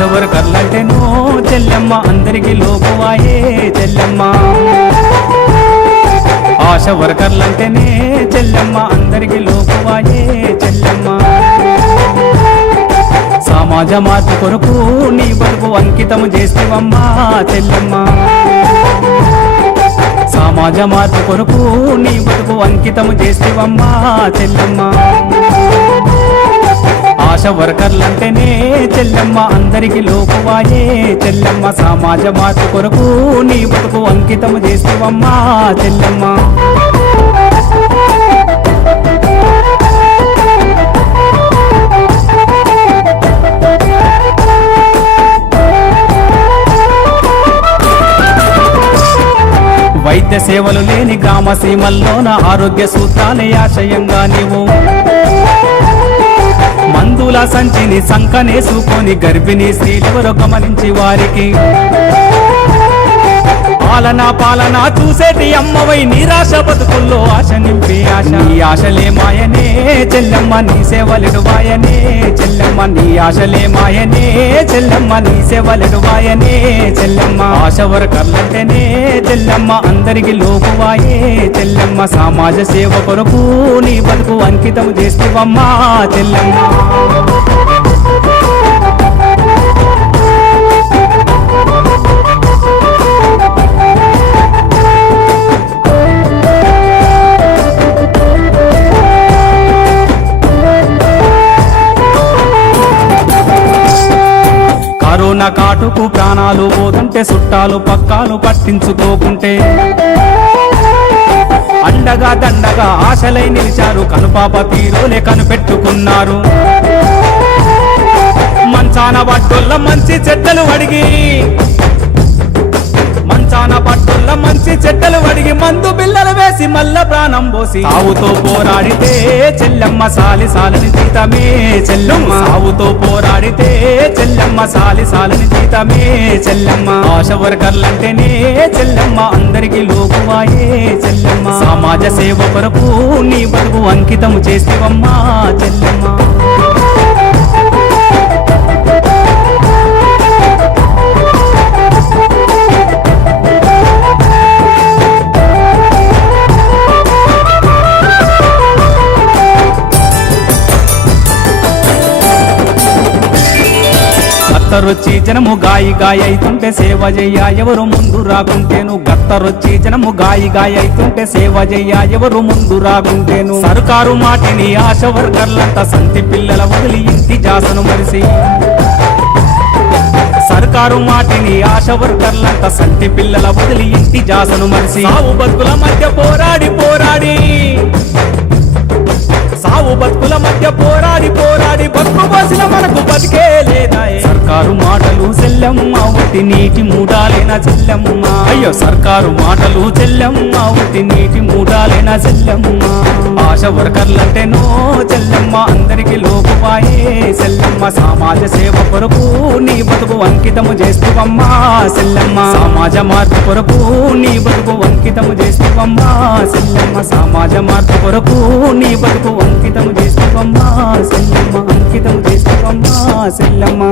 వర్కర్లంటేనో చెల్లెమ్మ అందరికి లోకువాయే చెల్లెమ్మ. ఆశ వర్కర్లంటేనే చెల్లెమ్మ అందరికి లోకువాయే చెల్లెమ్మ. సమాజ మార్పు కొరకు నీ బతుకు అంకితము చేసేవమ్మా చెల్లెమ్మ. సమాజ మార్పు కొరకు నీ బతుకు అంకితము చేసేవమ్మా చెల్లెమ్మ. ఆశ వర్కర్లంటేనే చెల్లెమ్మ అందరికి లోకువాయే చెల్లెమ్మ సమాజ మార్పు కొరకు నీ బతుకు అంకితం చేసేవమ్మా చెల్లెమ్మ. వైద్య సేవలు లేని గ్రామ సీమల్లోన ఆరోగ్య సూత్రాలే ఆశయంగా నీవు. మందుల సంచిని సంకనేసుకొని గర్భిణీ స్త్రీలెవరో గమనించి వారికి. పాలన పాలన చూసేటి అమ్మవై నిరాశ బతుకుల్లో ఆశ నింపి ఆశ. నీ ఆశలే మాయనే చెల్లమ్మ నీ సేవలడు వాయనే చెల్లెమ్మ. నీ ఆశలే మాయనే చెల్లెమ్మ నీ సేవలడు వాయనే చెల్లమ్మ. ఆశ వర్కర్లంటేనే చెల్లమ్మ అందరికి లోకువాయే చెల్లమ్మ. సమాజ సేవ కొరకు నీ బతుకు అంకితం చేస్తేవమ్మా తెల్లమ్మ. కరోనా కాటుకు ప్రాణాలు పోతుంటే చుట్టాలు పక్కాలు పట్టించుకోకుంటే దండగా దండగా ఆశలై నిలిచారు. కనుపాప తీరులే కనిపెట్టుకున్నారు. మంచాన పట్టుల్ల మంచి చెడ్డలు అడిగి మంచాన పట్టుల్ల మంచి చెడ్డలు అడిగి మందు బిల్లలు వేసి మల్ల ప్రాణం పోసి. సావుతో పోరాడితే చెల్లెమ్మ సాలి సాలని జీతమే చెల్లెమ్మ. సావుతో పోరాడితే చెల్లెమ్మ సాలి సాలని జీతమే చెల్లెమ్మ. ఆశ వర్కర్లంటేనే చెల్లెమ్మ అందరికి లోకువాయే చెల్లెమ్మ. సమాజ సేవ కొరకు నీ బతుకు అంకితము చేస్తేవమ్మా చెల్లెమ్మ. గత్తరొచ్చి జనము గాయి గాయ అయితుంటే సేవ చెయ్య ఎవరు ముందు రాకుంటేను. గత్తరొచ్చి జనము గాయి గాయ అయితుంటే సేవ చెయ్య ఎవరు ముందు రాకుంటేను. సర్కారు మాటిని ఆశ వర్కర్లంతా సంతి పిల్లల వదిలి ఇంటి జాసను మరిసి. సర్కారు మాటిని ఆశ వర్కర్లంతా సంతి పిల్లల వదిలి ఇంటి జాసను మరిసి. సావు బతుకుల మధ్య పోరాడి పోరాడి. సావు బతుకుల మధ్య పోరాడి పోరాడి. బతుకు పోసిన మనకు బతికే చెల్లెమ్మ ఉట్టి నీటి మూడాలేన చెల్లెమ్మ. అయ్యో సర్కారు మాటలు చెల్లెమ్మ ఉట్టి నీటి మూడాలేన చెల్లెమ్మ. ఆశ వర్కర్లంటేనో చెల్లెమ్మ అందరికి లోపుపాయే చెల్లెమ్మ. సమాజ సేవ కొరకు నీ బతుకు అంకితము చేస్తువమ్మా చెల్లెమ్మ. సమాజ మార్పు కొరకు నీ బతుకు అంకితము చేస్తువమ్మా చెల్లెమ్మ. సమాజ మార్పు కొరకు నీ బతుకు అంకితము చేస్తువమ్మా చెల్లెమ్మ. అంకితము చేస్తువమ్మా చెల్లెమ్మ.